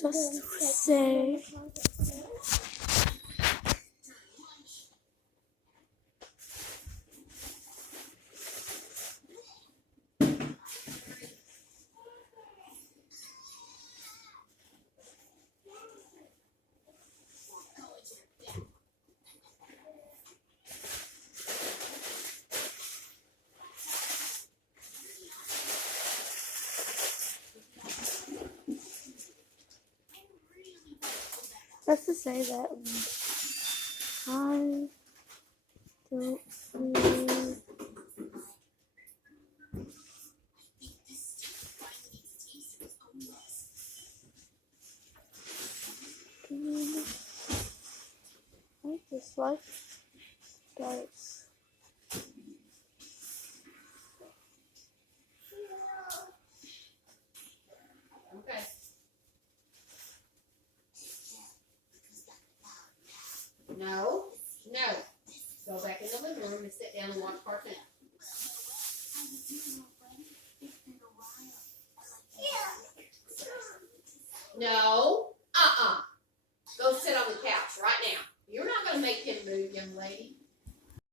Just say. Just to say that I don't see. I just like starts. Okay. No. Go back in the living room and sit down and watch cartoon. No. Go sit on the couch right now. You're not going to make him move, young lady.